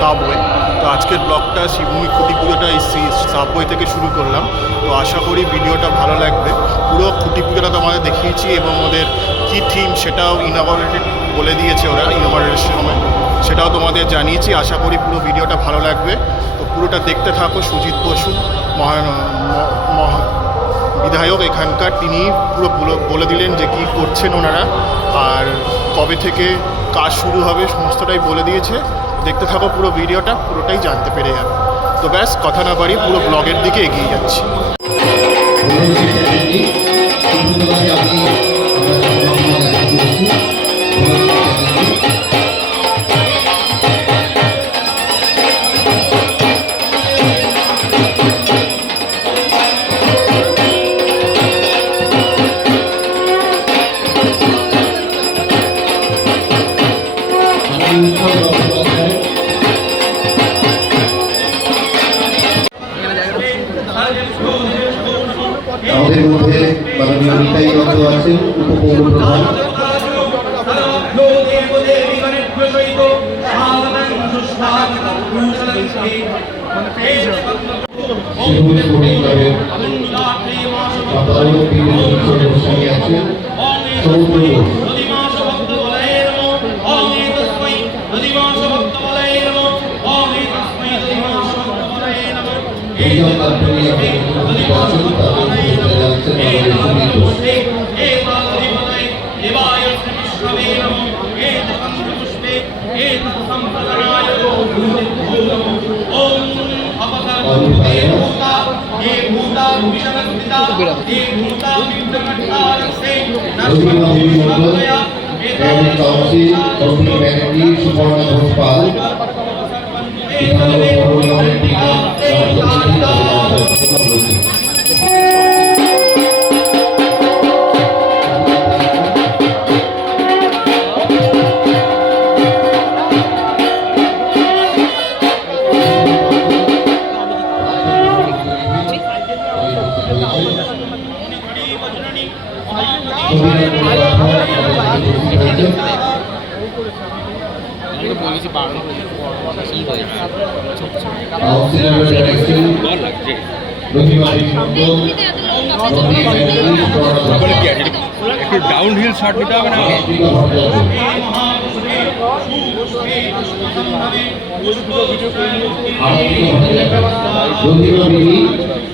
Subway তো আজকের ব্লগটা শিবভূমি খুঁটি পুজোটা এই সাবওয়ে থেকে শুরু করলাম। তো আশা করি ভিডিওটা ভালো লাগবে। পুরো খুঁটি পুজোটা তোমাদের দেখিয়েছি এবং ওদের কী থিম সেটাও ইনভারেটেড বলে দিয়েছে ওরা ইনভারেটের সময়। সেটাও তোমাদের জানিয়েছি। আশা করি পুরো ভিডিওটা ভালো লাগবে। তো পুরোটা দেখতে থাকো, সুজিত বসু, মহান বিধায়ক এখানকার, তিনি পুরো বলে দিলেন যে কী করছেন ওনারা। আর কবে থেকে কাজ শুরু হবে সমস্তটাই বলে দিয়েছে দেখতে থাকো পুরো ভিডিওটা পুরোটাই জানতে পেরে যাবে তো ব্যাস কথা না বাড়ি পুরো ব্লগের দিকে এগিয়ে যাচ্ছি আমাদের মধ্যে মাননীয় নিতাই দত্ত আছেন উপপৌর প্রধান রবীন্দ্র দেবী মন্ডল এবং কাউন্সিল কমিটি ম্যানেজি সুবর্ণা ঘোষ পাল বিধানসভা পৌর নিগমের টিকা সভাপতি তাদের কাউন্সিলর ইলেকশন রবিবারী মন্ডল কমিটি ম্যানেজি সুবর্ণা ঘোষ পাল একটু ডাউন হিল শট নিতে হবে। না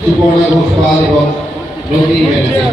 সুপর্ণা ঘোষ পাল এবং নদী ম্যানেজার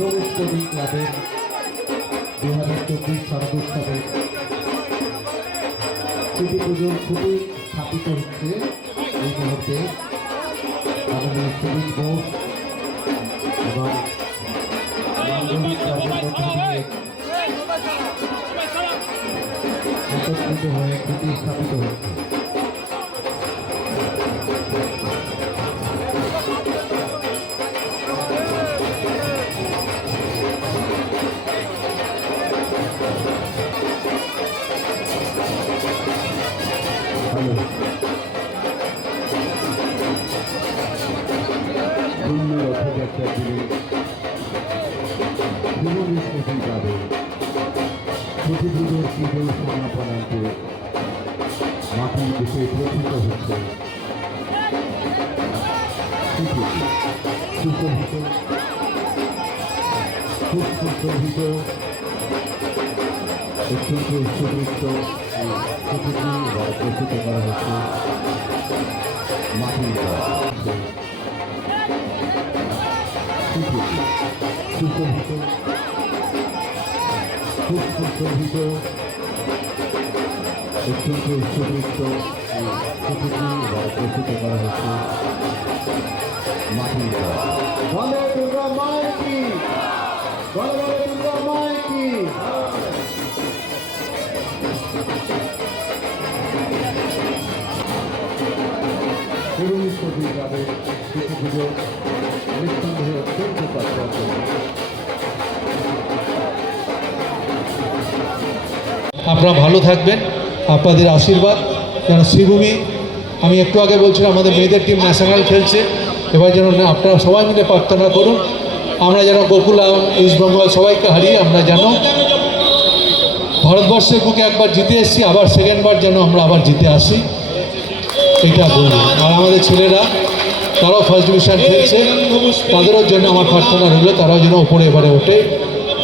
আছি শিবমেশ্বরী ক্লাবের দু হাজার চব্বিশ শারদোৎসবের ছুটি পুজোর ছুটি স্থাপিত হচ্ছে। এই মুহূর্তে আমাদের সুনীল বোস এবং মাঙ্গলিক ক্লাবের মধ্যে দিয়ে একত্রিত হয়ে খুঁটি স্থাপিত হচ্ছে। প্রথিত হচ্ছে সুশোভিত সুশোভিত সুশোভিত অত্যন্ত ছুটিটি এবার প্রস্তুত করা হচ্ছে খুব সুশোভিত প্রস্তুত করা হচ্ছে মাটির। বলো দুর্গা পুজো নিঃসন্দেহে অত্যন্ত আপনারা ভালো থাকবেন আপনাদের আশীর্বাদ। যেন শ্রীভূমি, আমি একটু আগে বলছিলাম, আমাদের মেয়েদের টিম ন্যাশনাল খেলছে। এবার যেন আপনারা সবাই মিলে প্রার্থনা করুন। আমরা যেন গোকুলাম ইস্টবেঙ্গল সবাইকে হারিয়ে আমরা যেন ভারতবর্ষের বুকে একবার জিতে এসেছি, আবার সেকেন্ডবার যেন আমরা আবার জিতে আসি। এটা বলব। আর আমাদের ছেলেরা, তারাও ফার্স্ট ডিভিশন খেলছে। তাদেরও জন্য আমার প্রার্থনা রইল, তারাও যেন ওপরে এবারে ওঠে।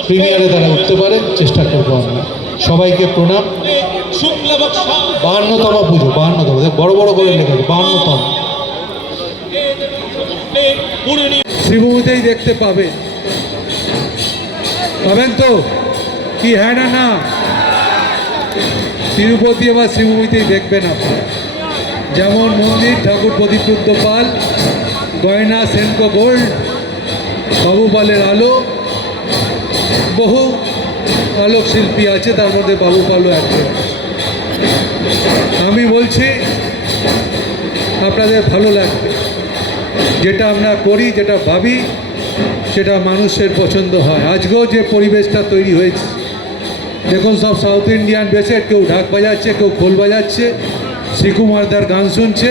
প্রিমিয়ারে তারা উঠতে পারে, চেষ্টা করব আমরা। সবাইকে প্রণাম। বাহান্নতম পুজো বাহান্নতম দেখ বড় বড় করে লেখা আছে বাহান্নতম শ্রীভূমিতেই দেখতে পাবে। পাবেন তো? কি হ্যাঁ না না? তিরুপতি আবার শ্রীভূমিতেই দেখবেন আপনারা। যেমন মন্দির ঠাকুর প্রদীপ্ত পাল গয়না সেনকো গোল্ড বাবু পালের আলো বহু আলোক শিল্পী আছে তার মধ্যে বাবু পালও একজন আমি বলছি, আপনাদের ভালো লাগবে। যেটা আমরা করি, যেটা ভাবি, সেটা মানুষের পছন্দ হয়। আজকেও যে পরিবেশটা তৈরি হয়েছে, দেখুন সব সাউথ ইন্ডিয়ান বেসে কেউ ঢাক বাজাচ্ছে, কেউ খোল বাজাচ্ছে, শ্রীকুমারদার গান শুনছে,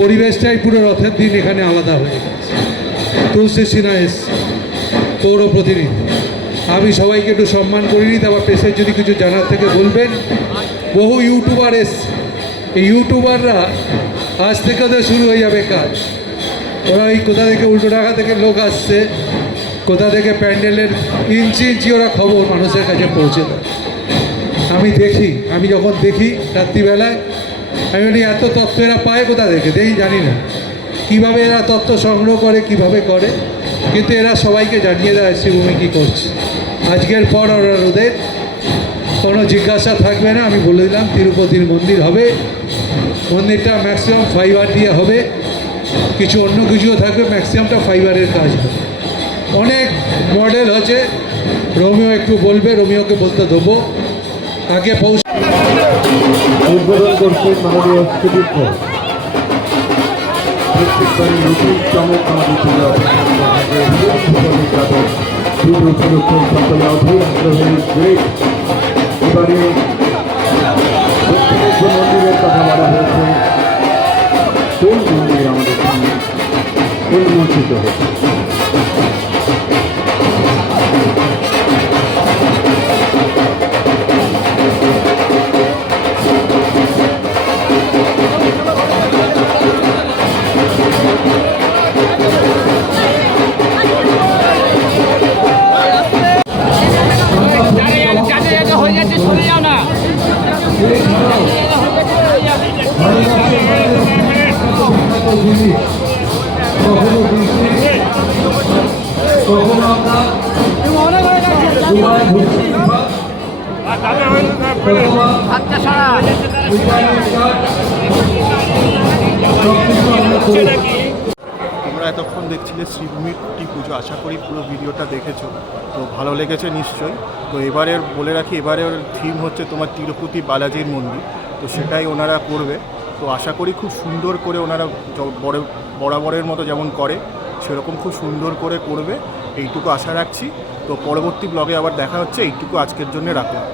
পরিবেশটাই পুরো রথের দিন এখানে আলাদা হয়ে গেছে। তুলসী সিনহা এসছে, পৌর প্রতিনিধি। আমি সবাইকে একটু সম্মান করিনি তারপর পেশের যদি কিছু জানার থেকে বলবেন বহু ইউটিউবার এসছে। এই ইউটিউবাররা আজ থেকে ওদের শুরু হয়ে যাবে কাজ। ওরা ওই কোথা থেকে উল্টো টাকা থেকে লোক আসছে, কোথা থেকে প্যান্ডেলের ইঞ্চি ইঞ্চি ওরা খবর মানুষের কাছে পৌঁছে আমি দেখি, আমি যখন দেখি রাত্রিবেলায়, আমি বলি, এত তথ্য এরা পায় কোথা থেকে? দেখি, জানি না। কীভাবে এরা তথ্য সংগ্রহ করে, কীভাবে করে? কিন্তু এরা সবাইকে জানিয়ে দেয়, শ্রীভূমি কী করছে? আজকের পর ওরা ওদের কোনো জিজ্ঞাসা থাকবে না, আমি বলে দিলাম, তিরুপতির মন্দির হবে। মন্দিরটা ম্যাক্সিমাম ফাইবার দিয়ে হবে। কিছু অন্য কিছুও থাকবে ম্যাক্সিমামটা ফাইবারের কাজ হবে। অনেক মডেল হচ্ছে রোমিও একটু বলবে, রোমিওকে বলতে দেবো। আগে পৌঁছ করছেন মাননীয় নতুন আগ্রহের গ্রেট এবারে দক্ষিণের যে মন্দিরের কথা বলা হয়েছে। সেই মন্দির আমাদের সামনে? উন্মোচিত হচ্ছে কখনো কখনো আমরা তোমরা এতক্ষণ দেখছিলে শ্রীভূমির টি পুজো, আশা করি পুরো ভিডিওটা দেখেছ। তো ভালো লেগেছে নিশ্চয়ই। তো এবারের বলে রাখি, এবারের থিম হচ্ছে তোমার তিরুপতি বালাজির মন্দির। তো সেটাই ওনারা করবে। তো আশা করি খুব সুন্দর করে ওনারা বড় বরাবরের মতো যেমন করে, সেরকম খুব সুন্দর করে করবে, এইটুকু আশা রাখছি। তো পরবর্তী ব্লগে আবার দেখা হচ্ছে, এইটুকু আজকের জন্য রাখলাম।